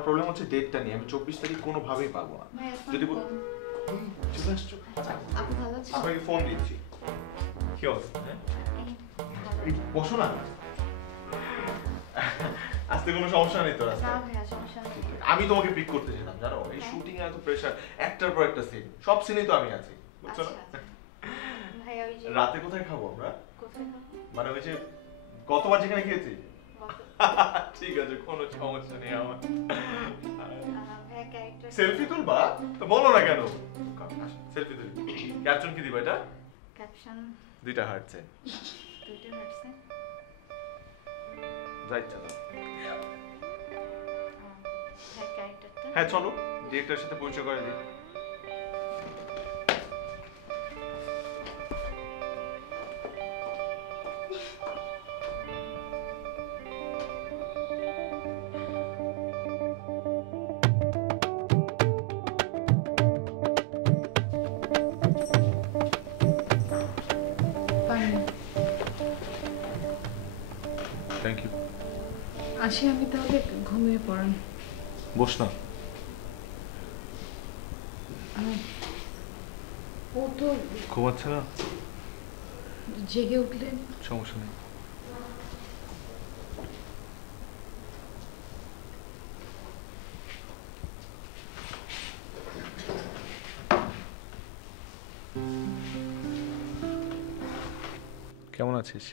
Problem হচ্ছে ডেটটা নিয়ে, আমি 24 তারিখ কোনোভাবেই পারবো না। যদি চলে আসছো, আপু ভালো আছেন? আপনাকে ফোন দিচ্ছি। কি অবস্থা? হ্যাঁ বসো না, আসতে কোনো সমস্যা নেই তো? না ভাইয়া সমস্যা নেই। আমি তোমাকে পিক করতে যেতাম জানো, এই শুটিং এ এত প্রেসার, একটার পর একটা সিন, সব সিনেই তো আমি আছি, বুঝছো না? ভাইয়া ওই যে রাতে কোথায় খাবো আমরা? কোথায় খাবো? মানে ওই যে গতবার যেখানে খেয়েছি। ঠিক আছে, কোনো সমস্যা নেই আমার। ভাইয়া ক্যারেক্টার সেলফি তুলবা তো বলো না কেন? সেলফি তুলি। ক্যাপশন কি দিবা এটা? ক্যাপশন দুইটা হার্ট চাই। দুইটা হচ্ছে যা ইচ্ছা দাও। ভাইয়া ক্যারেক্টারটা হ্যাঁ চলো ডিরেক্টরের সাথে পরিচয় করে দিই। Thank you. আসি আমি তাহলে, ঘুমিয়ে পড়ান। বস না। ও তো ঘুমাচ্ছে না? জেগে উঠলে সমস্যা নেই। কেমন আছিস?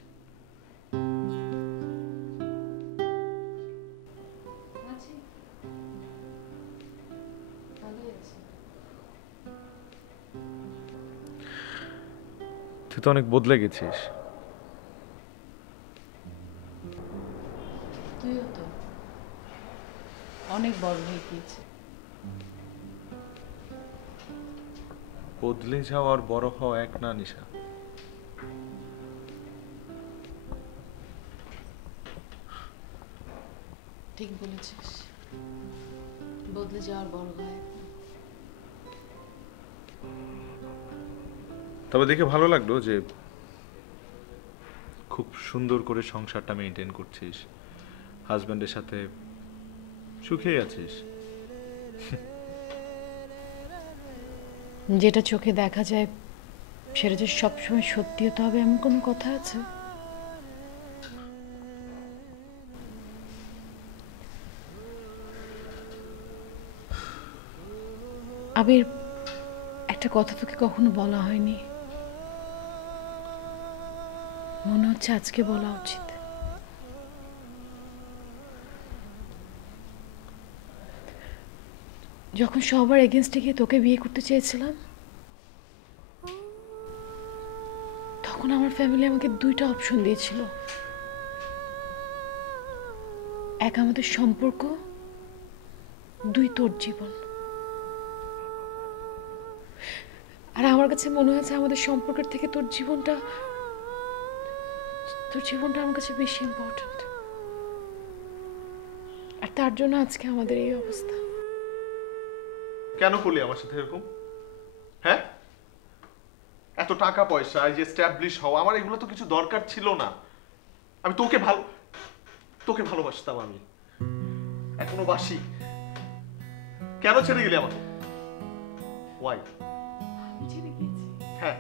তুই তো অনেক বদলে গেছিস। তুইও তো অনেক বড় হয়ে গিয়েছে। বদলে যাওয়া আর বড় হওয়া এক না নিশা? ঠিক বলেছিস, বদলে যাওয়ার বড় হয়। তবে দেখে ভালো লাগলো যে খুব সুন্দর করে সংসারটা মেনটেন করছিস, হাজব্যান্ডের সাথে সুখেই আছিস। যেটা চোখে দেখা যায় সেটা যে সবসময় সত্যি হতে হবে এমন কোনো কথা আছে? আবির, একটা কথা তোকে কখনো বলা হয়নি, মনে হচ্ছে আজকে বলা উচিত। যখন সবার এগেনস্টে গিয়ে তোকে বিয়ে করতে চেয়েছিলাম, তখন আমার ফ্যামিলি আমাকে দুইটা অপশন দিয়েছিল। এক আমাদের সম্পর্ক, দুই তোর জীবন। আর আমার কাছে মনে হয়েছে আমাদের সম্পর্কের থেকে তোর জীবনটা আমার কাছে বেশি ইম্পর্টেন্ট। আর তার জন্য আজকে আমাদের এই অবস্থা। কেন করলি আমার সাথে এরকম? হ্যাঁ, এত টাকা পয়সা, এই যে এস্টাবলিশ হওয়া, আমার এগুলো তো কিছু দরকার ছিল না। আমি তোকে ভালোবাসতাম, আমি এখনো বাসি। কেন ছেড়ে গেলি আমাকে? ওয়াই? হ্যাঁ,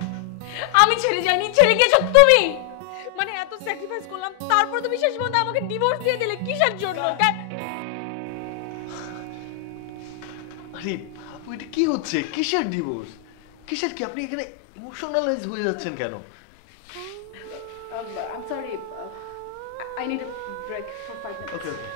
আমি ছেড়ে যাইনি, ছেড়ে গিয়েছো তুমি। মানে এত স্যাক্রিফাইস করলাম, তারপর তুমি শেষ পর্যন্ত আমাকে ডিভোর্স দিয়ে দিলে কিসের জন্য? আরে আপু, এটা কি হচ্ছে? কিসের ডিভোর্স? কিসের কি? আপনি এখানে ইমোশনালাইজ হয়ে যাচ্ছেন কেন? I'm sorry. I need a break for 5 minutes. Okay okay.